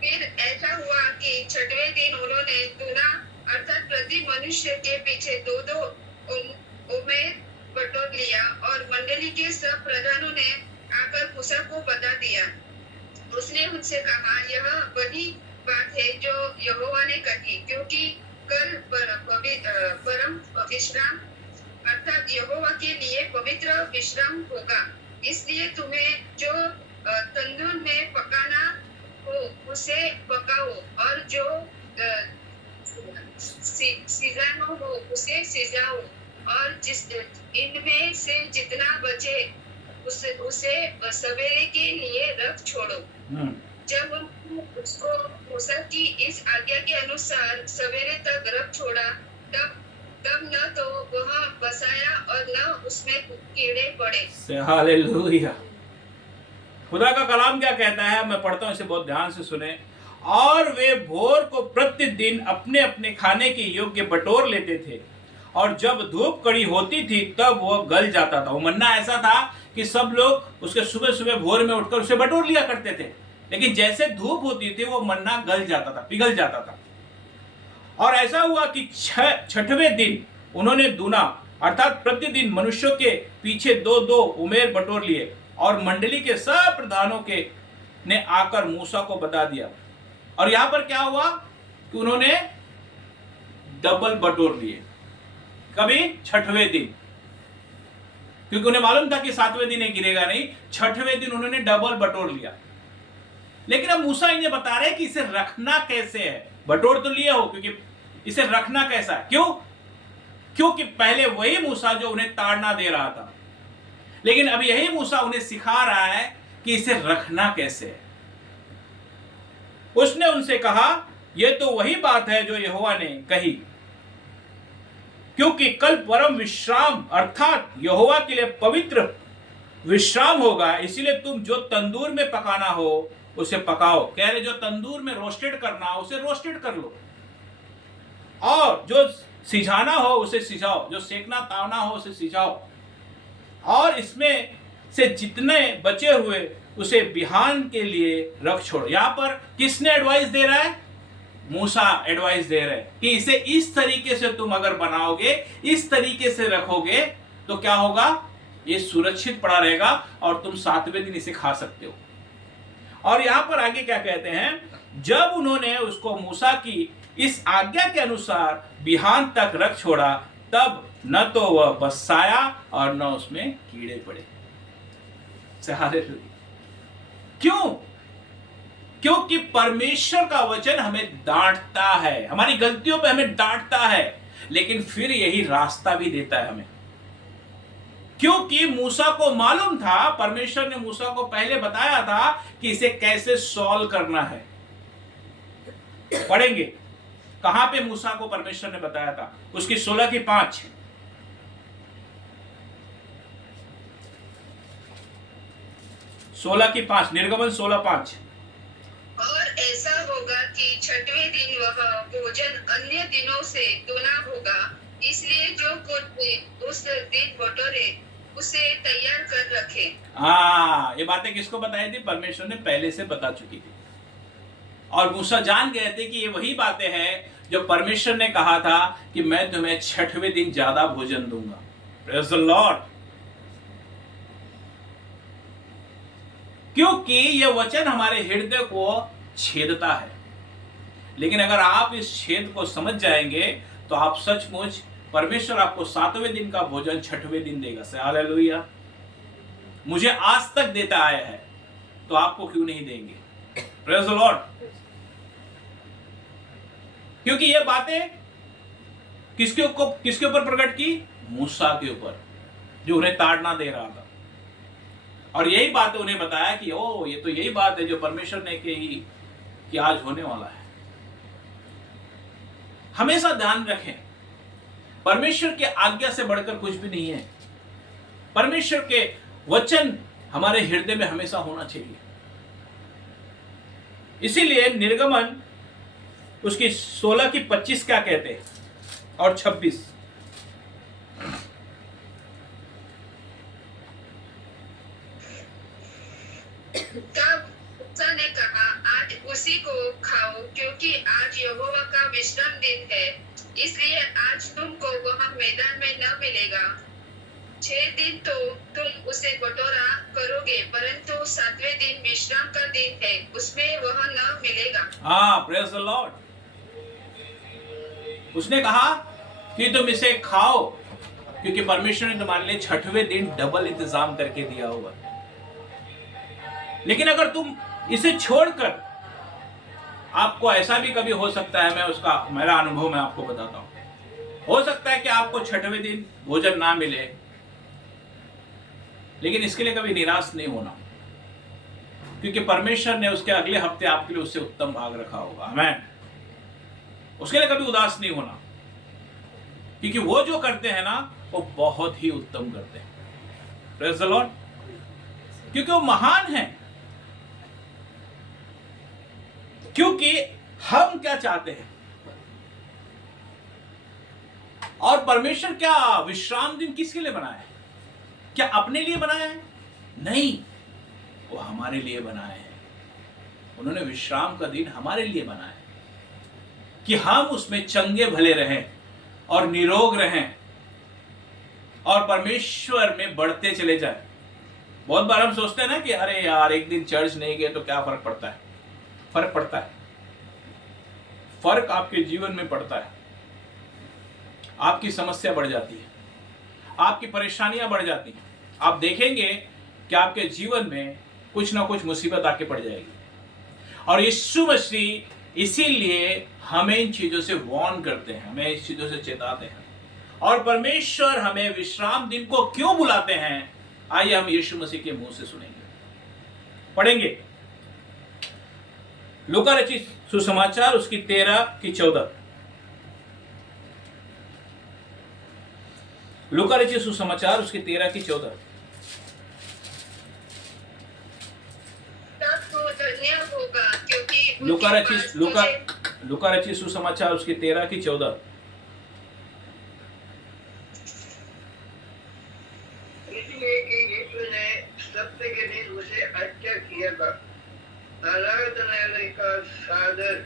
फिर ऐसा हुआ कि 6वें दिन उन्होंने दूना अर्थात प्रति मनुष्य के पीछे 2 ओमेर बटोर लिया, और मंडली के सब प्रधानों ने आकर मूसा को बता दिया। उसने उनसे कहा, यह वही बात है जो यहोवा ने कही, क्योंकि कल परम विश्राम अर्थात यहोवा के लिए पवित्र विश्राम होगा। इसलिए तुम्हें जो तंदूर में पकाना हो उसे पकाओ, और जो सिजाना हो उसे सिजाओ, और इनमें से जितना बचे उसे सवेरे के लिए रख छोड़ो। जब उसको मूसा की इस आज्ञा के अनुसार सवेरे तक रख छोड़ा, तब न तो वह बसाया और न उसमें कीड़े पड़े। हालेलुया। खुदा का कलाम क्या कहता है, मैं पढ़ता हूं, इसे बहुत ध्यान से सुने। और वे भोर को प्रतिदिन अपने अपने खाने के योग्य बटोर लेते थे, और जब धूप कड़ी होती थी तब वह गल जाता था। वो मन्ना ऐसा था कि सब लोग उसके सुबह सुबह भोर में उठकर उसे बटोर लिया करते थे, लेकिन जैसे धूप होती थी वो मन्ना गल जाता था, पिघल जाता था। और ऐसा हुआ कि 6वें दिन उन्होंने दूना अर्थात प्रतिदिन मनुष्यों के पीछे 2 उमेर बटोर लिए, और मंडली के सब प्रधानों के ने आकर मूसा को बता दिया। और यहां पर क्या हुआ कि उन्होंने डबल बटोर लिए। कभी 6वें दिन, क्योंकि उन्हें मालूम था कि 7वें दिन गिरेगा नहीं। 6वें दिन उन्होंने डबल बटोर लिया। लेकिन अब मूसा इन्हें बता रहे कि इसे रखना कैसे है। बटोर तो लिए हो, क्योंकि इसे रखना कैसा है? क्योंकि पहले वही मूसा जो उन्हें ताड़ना दे रहा था, लेकिन अब यही मूसा उन्हें सिखा रहा है कि इसे रखना कैसे है। उसने उनसे कहा, यह तो वही बात है जो यहोवा ने कही, क्योंकि कल परम विश्राम अर्थात यहोवा के लिए पवित्र विश्राम होगा, इसीलिए तुम जो तंदूर में पकाना हो उसे पकाओ। कह रहे जो तंदूर में रोस्टेड करना हो उसे रोस्टेड कर लो, और जो सिझाना हो उसे सिझाओ, जो सेकना तावना हो उसे सिझाओ, और इसमें से जितने बचे हुए उसे बिहान के लिए रख छोड़ो। यहां पर किसने एडवाइस दे रहा है? मूसा एडवाइस दे रहे हैं कि इसे इस तरीके से तुम अगर बनाओगे, इस तरीके से रखोगे तो क्या होगा, ये सुरक्षित पड़ा रहेगा और तुम 7वें दिन इसे खा सकते हो। और यहां पर आगे क्या कहते हैं, जब उन्होंने उसको मूसा की इस आज्ञा के अनुसार बिहान तक रख छोड़ा, तब न तो वह बसाया और न उसमें कीड़े पड़े। हालेलुया। क्यों? क्योंकि परमेश्वर का वचन हमें डांटता है, हमारी गलतियों पे हमें डांटता है, लेकिन फिर यही रास्ता भी देता है हमें। क्योंकि मूसा को मालूम था, परमेश्वर ने मूसा को पहले बताया था कि इसे कैसे सॉल्व करना है। पढ़ेंगे कहां पे मूसा को परमेश्वर ने बताया था, उसकी 16:5। निर्गमन 16:5। और ऐसा होगा कि 6वें दिन वह भोजन अन्य दिनों से दुना होगा, इसलिए जो कुछ भी उस दिन बटोरे उसे तैयार कर रखे। ये बातें किसको बताई थी? परमेश्वर ने पहले से बता चुकी थी, और मूसा जान गए थे कि ये वही बातें हैं जो परमेश्वर ने कहा था कि मैं तुम्हें 6वें दिन ज्यादा भोजन दूंगा। Praise the Lord. क्योंकि यह वचन हमारे हृदय को छेदता है, लेकिन अगर आप इस छेद को समझ जाएंगे तो आप सचमुच, परमेश्वर आपको 7वें दिन का भोजन 6वें दिन देगा। हालेलुया। मुझे आज तक देता आया है तो आपको क्यों नहीं देंगे? Praise the Lord. क्योंकि ये बातें किसके ऊपर प्रकट की? मूसा के ऊपर, जो उन्हें ताड़ना दे रहा था, और यही बात उन्हें बताया कि ओ ये तो यही बात है जो परमेश्वर ने कही कि आज होने वाला है। हमेशा ध्यान रखें, परमेश्वर की आज्ञा से बढ़कर कुछ भी नहीं है। परमेश्वर के वचन हमारे हृदय में हमेशा होना चाहिए। इसीलिए निर्गमन उसकी 16:25 क्या कहते हैं और 26। तब मूसा ने कहा, आज उसी को खाओ, क्योंकि आज यहोवा का विश्राम दिन है, इसलिए आज तुमको वह मैदान में न मिलेगा। 6 दिन तो तुम उसे बटोरा करोगे, परंतु 7वें दिन विश्राम का दिन है, उसमें वह न मिलेगा। Praise the Lord. उसने कहा कि तुम इसे खाओ, क्योंकि परमेश्वर ने तुम्हारे लिए 6वें दिन डबल इंतजाम करके दिया होगा। लेकिन अगर तुम इसे छोड़कर, आपको ऐसा भी कभी हो सकता है, मेरा अनुभव मैं आपको बताता हूं, हो सकता है कि आपको 6वें दिन भोजन ना मिले, लेकिन इसके लिए कभी निराश नहीं होना, क्योंकि परमेश्वर ने उसके अगले हफ्ते आपके लिए उससे उत्तम भाग रखा होगा। आमीन। उसके लिए कभी उदास नहीं होना, क्योंकि वो जो करते हैं ना वो बहुत ही उत्तम करते हैं। Praise the Lord. क्योंकि वो महान है। क्योंकि हम क्या चाहते हैं, और परमेश्वर क्या विश्राम दिन किसके लिए बनाया है? क्या अपने लिए बनाया है? नहीं, वो हमारे लिए बनाया है। उन्होंने विश्राम का दिन हमारे लिए बनाया है कि हम उसमें चंगे भले रहें और निरोग रहें और परमेश्वर में बढ़ते चले जाएं। बहुत बार हम सोचते हैं ना कि अरे यार एक दिन चर्च नहीं गए तो क्या फर्क पड़ता है। फर्क पड़ता है। फर्क आपके जीवन में पड़ता है। आपकी समस्या बढ़ जाती है, आपकी परेशानियां बढ़ जाती हैं। आप देखेंगे कि आपके जीवन में कुछ ना कुछ मुसीबत आके पड़ जाएगी, और यीशु मसीह इसीलिए हमें इन चीजों से वार्न करते हैं, हमें इस चीजों से चेताते हैं। और परमेश्वर हमें विश्राम दिन को क्यों बुलाते हैं, आइए हम यीशु मसीह के मुंह से सुनेंगे, पढ़ेंगे। लूका रचित सुसमाचार उसकी 13 की 14। लूका रचित सुसमाचार उसके 13 की 14। तब तो धन्य होगा क्योंकि लूका उनके रचित पास लूका तुझे लूका रचित सुसमाचार उसके 13 की 14। इसलिए कि यीशु ने सत्य के दिन उसे हत्या किया था। आराधनालय का सादर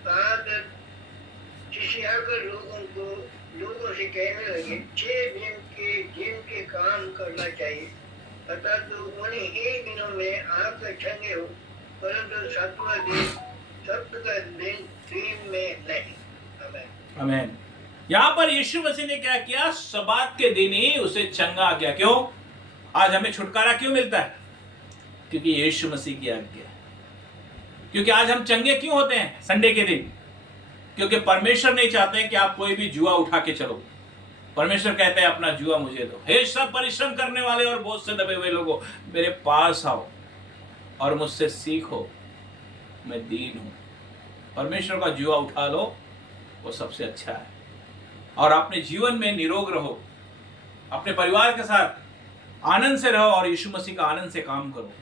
सादर शिष्याकर लोगों से कहने लगे, 6 दिन के काम करना चाहिए, अतः तो उन्हें 1 दिनों में आपका चंगे हो, परंतु 7वां दिन सप्ताह दिन में नहीं। आमीन। आमीन। यहां पर यीशु मसीह ने क्या किया? शबात के दिन ही उसे चंगा किया। क्यों? आज हमें छुटकारा क्यों मिलता है? क्योंकि यीशु मसीह की आज्ञा है। क्योंकि आज हम चंगे क्यों होते हैं संडे के दिन? क्योंकि परमेश्वर नहीं चाहते कि आप कोई भी जुआ उठा के चलो। परमेश्वर कहते हैं अपना जुआ मुझे दो। हे सब परिश्रम करने वाले और बोझ से दबे हुए लोगों, मेरे पास आओ और मुझसे सीखो, मैं दीन हूं। परमेश्वर का जुआ उठा लो, वो सबसे अच्छा है। और अपने जीवन में निरोग रहो, अपने परिवार के साथ आनंद से रहो और यीशु मसीह का आनंद से काम करो।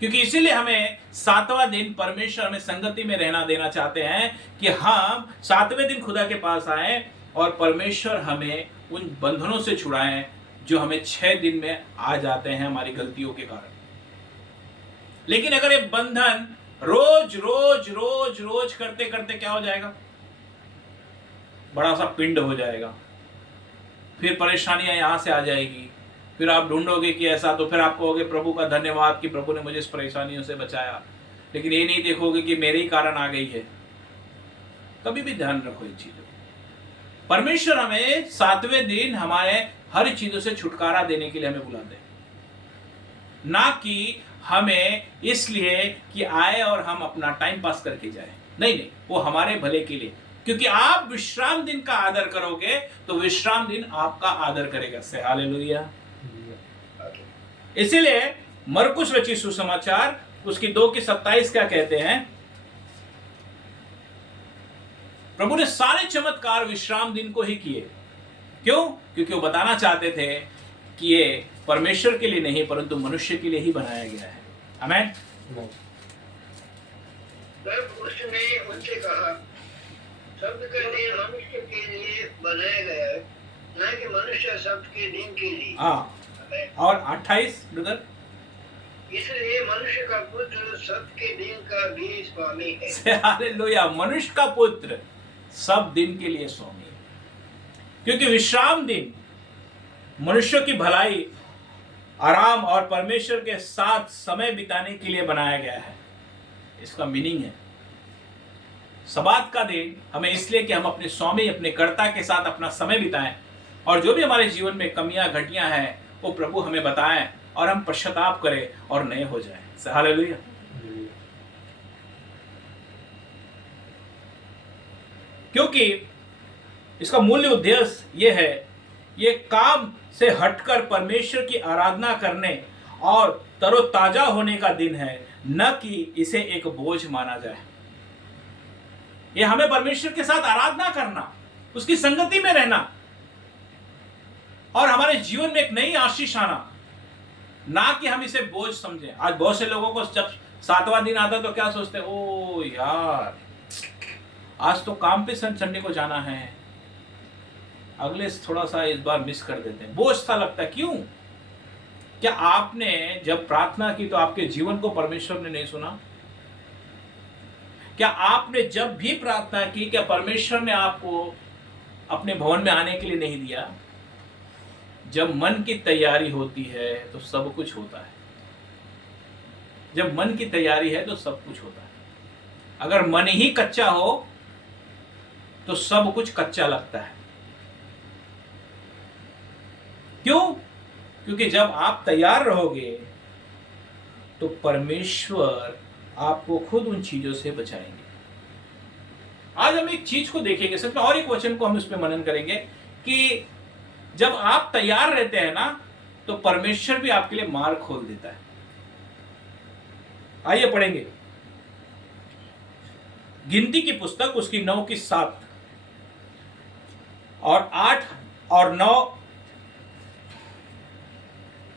क्योंकि इसीलिए हमें 7वां दिन परमेश्वर हमें संगति में रहना देना चाहते हैं कि हम 7वें दिन खुदा के पास आए और परमेश्वर हमें उन बंधनों से छुड़ाएं जो हमें 6 दिन में आ जाते हैं हमारी गलतियों के कारण। लेकिन अगर ये बंधन रोज रोज रोज रोज करते करते क्या हो जाएगा? बड़ा सा पिंड हो जाएगा। फिर परेशानियां यहां से आ जाएगी। फिर आप ढूंढोगे कि ऐसा, तो फिर आप कहोगे प्रभु का धन्यवाद कि प्रभु ने मुझे इस परेशानियों से बचाया। लेकिन ये नहीं देखोगे कि मेरे ही कारण आ गई है। कभी भी ध्यान रखो इन चीजों। परमेश्वर हमें 7वें दिन हमारे हर चीजों से छुटकारा देने के लिए हमें बुलाते हैं, ना कि हमें इसलिए कि आए और हम अपना टाइम पास करके जाए। नहीं नहीं, वो हमारे भले के लिए। क्योंकि आप विश्राम दिन का आदर करोगे तो विश्राम दिन आपका आदर करेगा। से हालेलुया। इसीलिए मरकुस रचित सुसमाचार उसकी 2:27 क्या कहते हैं? प्रभु ने सारे चमत्कार विश्राम दिन को ही किए। क्यों? क्योंकि वो बताना चाहते थे कि ये परमेश्वर के लिए नहीं परंतु मनुष्य के लिए ही बनाया गया है। आमीन। तब उसने उनसे कहा, शब्द का दिन मनुष्य के लिए बनाया गया है, न कि मनुष्य शब्द के दिन के लिए। हाँ, और 28 ब्रदर, इसलिए मनुष्य का पुत्र शब्द के दिन का भी स्वामी है। हालेलुया। मनुष्य का पुत्र सब दिन के लिए स्वामी है। क्योंकि विश्राम दिन मनुष्य की भलाई, आराम और परमेश्वर के साथ समय बिताने के लिए बनाया गया है। इसका मीनिंग है सबात का दिन हमें इसलिए कि हम अपने स्वामी, अपने कर्ता के साथ अपना समय बिताएं और जो भी हमारे जीवन में कमियां घटियां हैं वो प्रभु हमें बताएं और हम पश्चाताप करें और नए हो जाएं। हालेलुया। क्योंकि इसका मूल्य उद्देश्य ये है, ये काम से हटकर परमेश्वर की आराधना करने और तरोताजा होने का दिन है, न कि इसे एक बोझ माना जाए। ये हमें परमेश्वर के साथ आराधना करना, उसकी संगति में रहना और हमारे जीवन में एक नई आशीष आना, ना कि हम इसे बोझ समझें। आज बहुत से लोगों को जब 7वां दिन आता तो क्या सोचते हैं? ओ यार, आज तो काम पे संडे को जाना है, अगले थोड़ा सा इस बार मिस कर देते हैं। बोझ सा लगता है। क्यों? क्या आपने जब प्रार्थना की तो आपके जीवन को परमेश्वर ने नहीं सुना? क्या आपने जब भी प्रार्थना की, क्या परमेश्वर ने आपको अपने भवन में आने के लिए नहीं दिया? जब मन की तैयारी होती है तो सब कुछ होता है। जब मन की तैयारी है तो सब कुछ होता है। अगर मन ही कच्चा हो तो सब कुछ कच्चा लगता है। क्यों? क्योंकि जब आप तैयार रहोगे तो परमेश्वर आपको खुद उन चीजों से बचाएंगे। आज हम एक चीज को देखेंगे सच में, और एक वचन को हम इस पे मनन करेंगे कि जब आप तैयार रहते हैं ना तो परमेश्वर भी आपके लिए मार्ग खोल देता है। आइए पढ़ेंगे गिनती की पुस्तक उसकी 9 की 7 और 8 और 9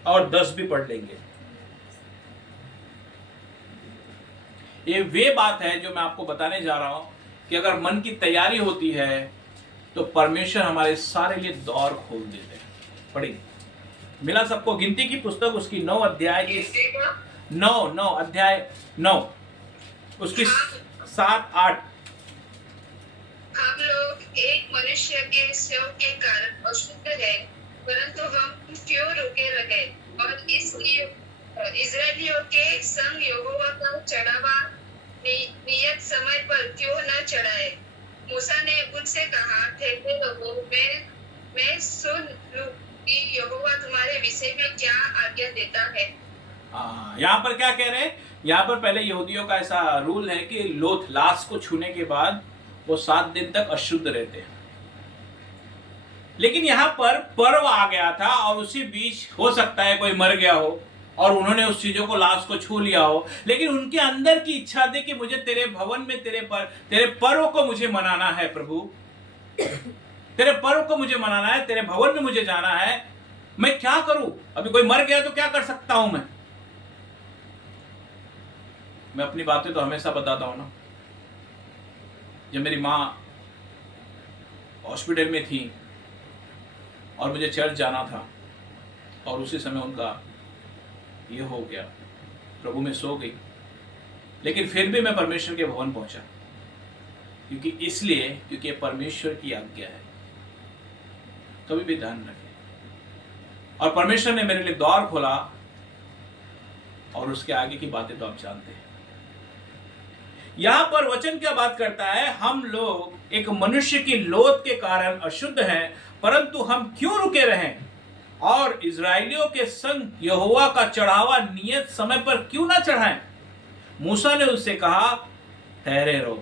और 10 भी पढ़ लेंगे। ये वे बात है जो मैं आपको बताने जा रहा हूं कि अगर मन की तैयारी होती है तो परमेश्वर हमारे सारे लिए द्वार खोल देते हैं। पढ़िए, मिला सबको? गिनती की पुस्तक उसकी 9 अध्याय की गिनती का 9 अध्याय 9 उसकी 7-8। हम लोग एक मनुष्य के शव के कारण अशुद्ध है, परंतु हम क्यों रुके रहे और इसलिए इजरायलियों के संग यहोवा का चढ़ावा नियत समय पर क्यों न चढ़ाए। मूसा ने उनसे कहा, ठहरे रहो, मैं सुन लूं कि यहोवा तुम्हारे विषय में क्या आज्ञा देता है। यहाँ पर क्या कह रहे हैं? यहाँ पर पहले यहूदियों का ऐसा रूल है कि लोथ, लाश को छूने के बाद वो 7 दिन तक अशुद्ध रहते हैं। लेकिन यहाँ पर पर्व आ गया था और उसी बीच हो सकता है कोई मर गया हो और उन्होंने उस चीजों को, लाश को छू लिया हो, लेकिन उनके अंदर की इच्छा थी कि मुझे तेरे भवन में तेरे पर्व को मुझे मनाना है प्रभु, तेरे पर्व को मुझे मनाना है, तेरे भवन में मुझे जाना है। मैं क्या करूं? अभी कोई मर गया तो क्या कर सकता हूं मैं अपनी बातें तो हमेशा बताता हूं ना। जब मेरी माँ हॉस्पिटल में थी और मुझे चर्च जाना था और उसी समय उनका ये हो गया, प्रभु में सो गई, लेकिन फिर भी मैं परमेश्वर के भवन पहुंचा, क्योंकि ये परमेश्वर की आज्ञा है। कभी भी ध्यान रखें। और परमेश्वर ने मेरे लिए द्वार खोला और उसके आगे की बातें तो आप जानते हैं। यहां पर वचन क्या बात करता है? हम लोग एक मनुष्य की लोथ के कारण अशुद्ध हैं, परंतु हम क्यों रुके रहें और इजरायलियों के संग यहोवा का चढ़ावा नियत समय पर क्यों ना चढ़ाएं। मूसा ने उससे कहा, ठहरे रहो,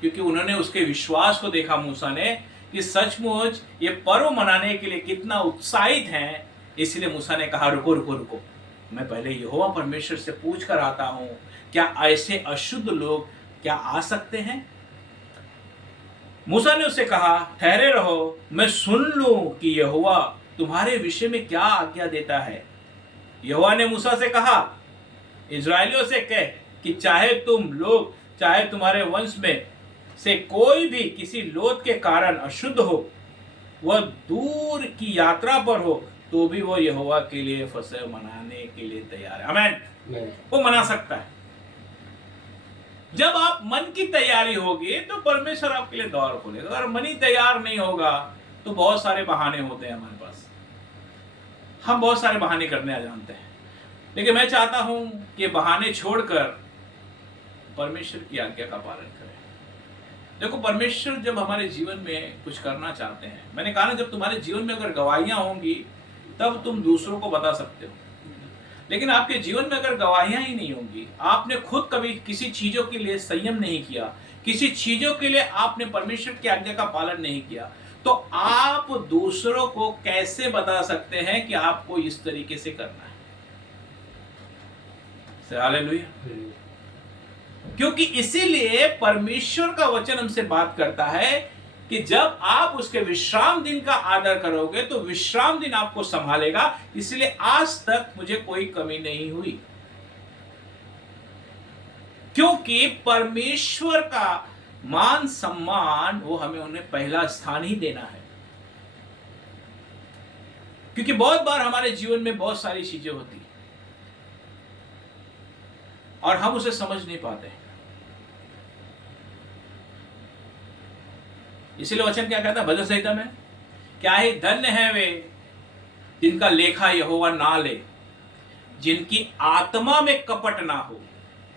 क्योंकि उन्होंने उसके विश्वास को देखा। मूसा ने कि सचमुच ये पर्व मनाने के लिए कितना उत्साहित हैं, इसलिए मूसा ने कहा, रुको रुको रुको, मैं पहले यहोवा परमेश्वर से पूछ कर आता हूं, क्या ऐसे अशुद्ध लोग क्या आ सकते हैं? मूसा ने उससे कहा, ठहरे रहो, मैं सुन लूं कि यहोवा तुम्हारे विषय में क्या आज्ञा देता है। यहोवा ने मूसा से कहा, इजरायलियों से कह कि चाहे तुम्हारे वंश में से कोई भी किसी लोथ के कारण अशुद्ध हो, वह दूर की यात्रा पर हो, तो भी वो यहोवा के लिए फसह मनाने के लिए तैयार है। आमीन। वो मना सकता है। जब आप मन की तैयारी होगी तो परमेश्वर आपके लिए द्वार खोलेगा। अगर मन ही तैयार नहीं होगा तो बहुत सारे बहाने होते हैं हमारे पास, हम बहुत सारे बहाने करने आ जानते हैं। लेकिन मैं चाहता हूं कि बहाने छोड़कर परमेश्वर की आज्ञा का पालन करें। देखो, परमेश्वर जब हमारे जीवन में कुछ करना चाहते हैं, मैंने कहा ना, जब तुम्हारे जीवन में अगर गवाहियां होंगी तब तुम दूसरों को बता सकते हो। लेकिन आपके जीवन में अगर गवाहियां ही नहीं होंगी, आपने खुद कभी किसी चीजों के लिए संयम नहीं किया, किसी चीजों के लिए आपने परमेश्वर की आज्ञा का पालन नहीं किया, तो आप दूसरों को कैसे बता सकते हैं कि आपको इस तरीके से करना है? हालेलुया। क्योंकि इसीलिए परमेश्वर का वचन हमसे बात करता है कि जब आप उसके विश्राम दिन का आदर करोगे तो विश्राम दिन आपको संभालेगा। इसलिए आज तक मुझे कोई कमी नहीं हुई, क्योंकि परमेश्वर का मान सम्मान वो उन्हें पहला स्थान ही देना है। क्योंकि बहुत बार हमारे जीवन में बहुत सारी चीजें होती और हम उसे समझ नहीं पाते। इसीलिए वचन क्या कहता है भजन संहिता में? क्या ही धन्य है वे जिनका लेखा यहोवा ना ले, जिनकी आत्मा में कपट ना हो।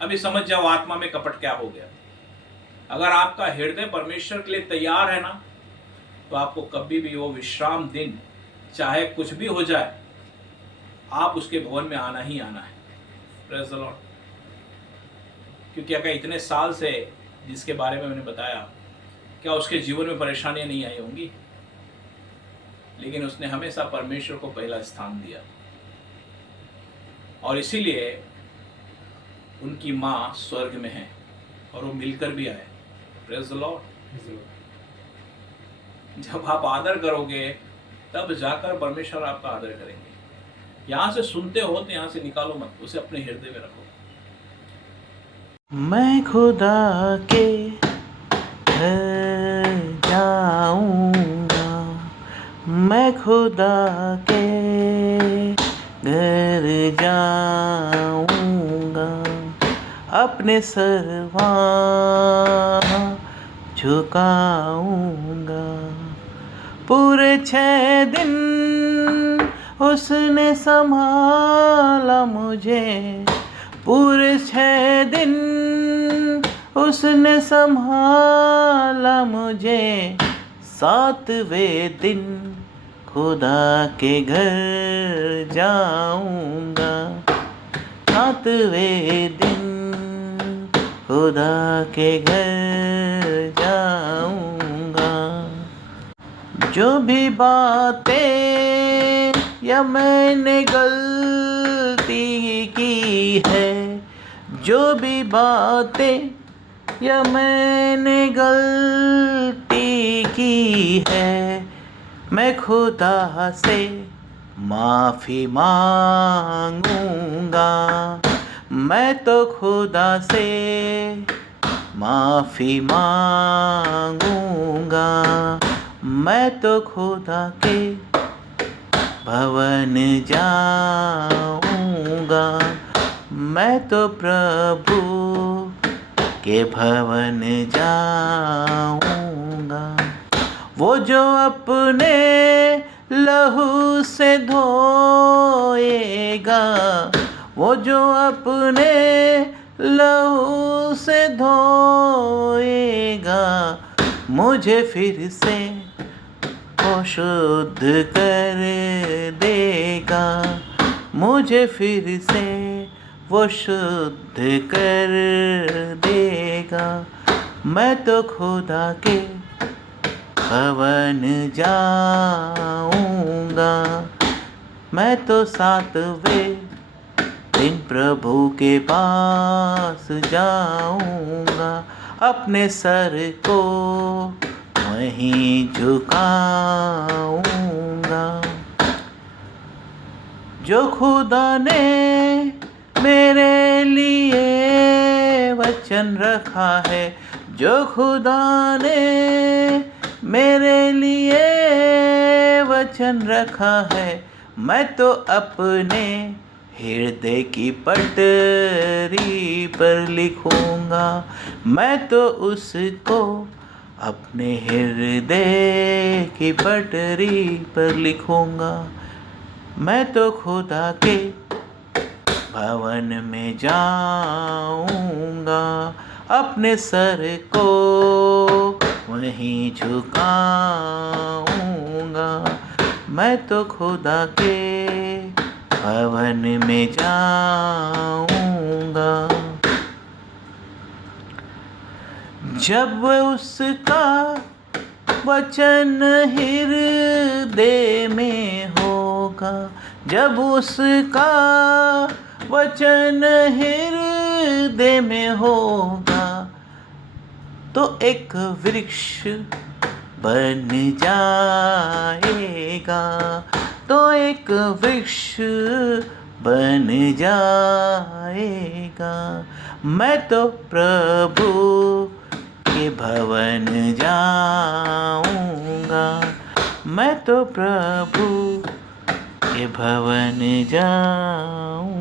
अभी समझ जाओ आत्मा में कपट क्या हो गया। अगर आपका हृदय परमेश्वर के लिए तैयार है ना, तो आपको कभी भी वो विश्राम दिन चाहे कुछ भी हो जाए, आप उसके भवन में आना ही आना है। Praise the Lord. क्योंकि अगर इतने साल से जिसके बारे में मैंने बताया, क्या उसके जीवन में परेशानियां नहीं आई होंगी? लेकिन उसने हमेशा परमेश्वर को पहला स्थान दिया और इसीलिए उनकी मां स्वर्ग में है और वो मिलकर भी आए। Praise the Lord. जब आप आदर करोगे तब जाकर परमेश्वर आपका आदर करेंगे। यहाँ से सुनते हो तो यहाँ से निकालो मत, उसे अपने हृदय में रखो। मैं खुदा के घर जाऊंगा, मैं खुदा के घर जाऊंगा, अपने सर वहाँ झुकाऊंगा। पूरे 6 दिन उसने संभाला मुझे, पूरे 6 दिन उसने संभाला मुझे। 7वें दिन खुदा के घर जाऊंगा, 7वें दिन खुदा के घर जाऊंगा। जो भी बातें या मैंने गलती की है, जो भी बातें या मैंने गलती की है, मैं खुदा से माफ़ी मांगूंगा। मैं तो खुदा से माफ़ी मांगूंगा। मैं तो खुदा के भवन जाऊंगा, मैं तो प्रभु के भवन जाऊंगा। वो जो अपने लहू से धोएगा, वो जो अपने लहू से धोएगा, मुझे फिर से वो शुद्ध कर देगा, मुझे फिर से वो शुद्ध कर देगा। मैं तो खुदा के भवन जाऊंगा, मैं तो 7वें दिन प्रभु के पास जाऊंगा, अपने सर को वहीं झुकाऊंगा। जो खुदा ने मेरे लिए वचन रखा है, जो खुदा ने मेरे लिए वचन रखा है, मैं तो अपने हृदय की पटरी पर लिखूंगा। मैं तो उसको अपने हृदय की पटरी पर लिखूंगा। मैं तो खुदा के भवन में जाऊंगा, अपने सर को वहीं झुकाऊंगा। मैं तो खुदा के भवन में जाऊंगा। जब उसका वचन हृदय में होगा, जब उसका वचन हृदय में होगा, तो एक वृक्ष बन जाएगा, तो एक वृक्ष बन जाएगा। मैं तो प्रभु के भवन जाऊंगा, मैं तो प्रभु के भवन जाऊं।